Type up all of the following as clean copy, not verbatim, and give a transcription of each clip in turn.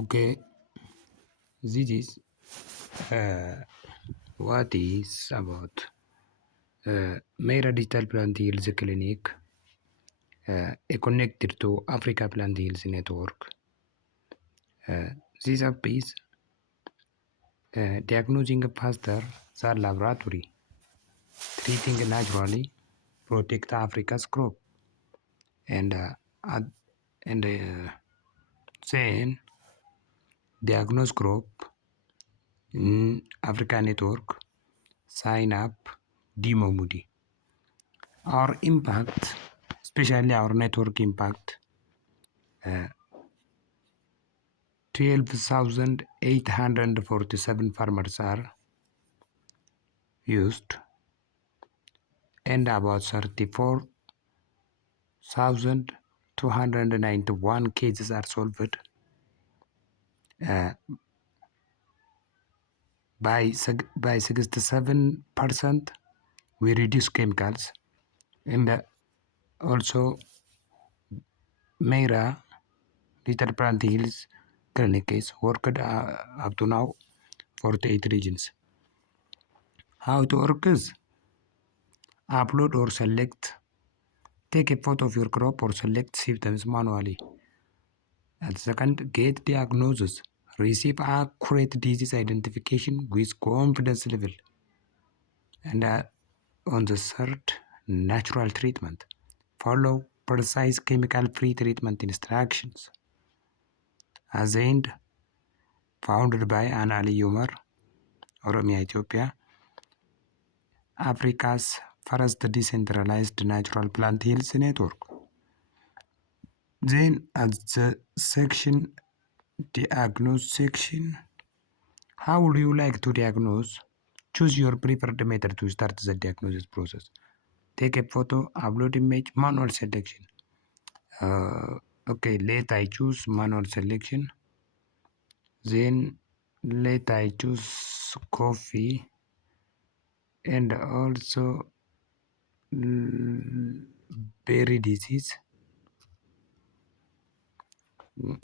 Okay, this is what is about Meira Digital Plant Health Clinic, connected to Africa Plant Health Network. This app is diagnosing faster than laboratory, treating naturally, protect Africa's crop, and ad- and then diagnose crop in Africa Network. Sign up, demo Moody. Our impact, especially our network impact, 12,847 farmers are used, and about 34,291 cases are solved by 67%. We reduce chemicals, and also Meira Digital Plant Health Clinics worked up to now 48 regions. How it works? Upload or select. Take a photo of your crop or select symptoms manually. And second, get diagnosis. Receive accurate disease identification with confidence level. And on the third, natural treatment. Follow precise chemical-free treatment instructions. As the end, founded by Anna Ali Umar, Oromia, Ethiopia, Africa's first decentralized natural plant health network. Then at the section, diagnose section, how would you like to diagnose? Choose your preferred method to start the diagnosis process. Take a photo, upload image, manual selection. Okay, let I choose manual selection. Then let I choose coffee and also berry disease.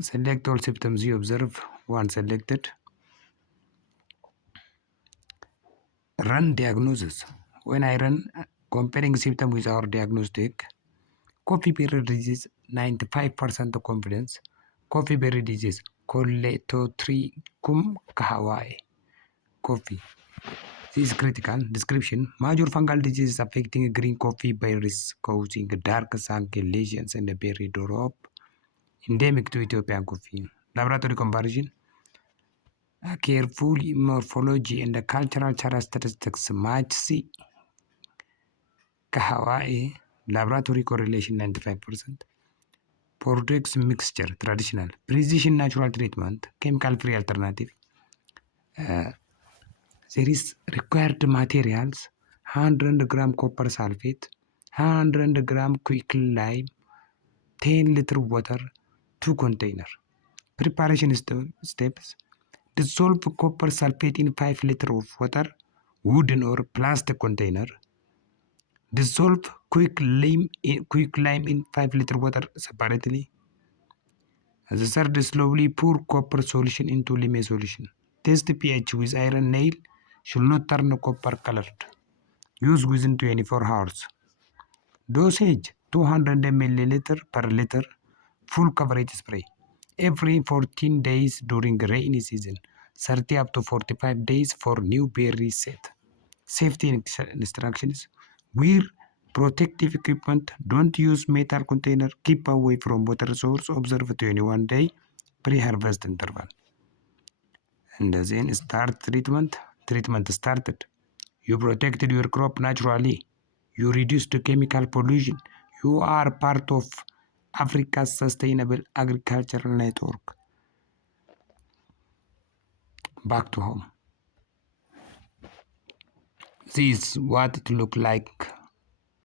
Select all symptoms you observe. Once selected, run diagnosis. When I run comparing symptom with our diagnostic, coffee berry disease 95% confidence, coffee berry disease Colletotrichum kahawai coffee. This is critical. Description: major fungal diseases affecting green coffee berries causing dark sunken lesions and berry drop, endemic to Ethiopian coffee. Laboratory conversion: careful morphology and cultural characteristics match C. Kahawai, laboratory correlation 95%. Products mixture, traditional. Precision natural treatment, chemical-free alternative. There is required materials: 100 gram copper sulfate, 100 gram quick lime, 10 liter water, 2 container. Preparation steps: dissolve copper sulfate in 5 liter of water, wooden or plastic container. Dissolve quick lime in 5 liter water separately. The third, slowly pour copper solution into lime solution. Test pH with iron nail, should not turn copper colored. Use within 24 hours. Dosage 200 ml per liter, full coverage spray. Every 14 days during rainy season, 30 up to 45 days for new berry set. Safety instructions: wear protective equipment, don't use metal container, keep away from water source, observe 21 day pre-harvest interval. And then start treatment. Treatment started. You protected your crop naturally. You reduced chemical pollution. You are part of Africa's sustainable agricultural network. Back to home. This is what it looked like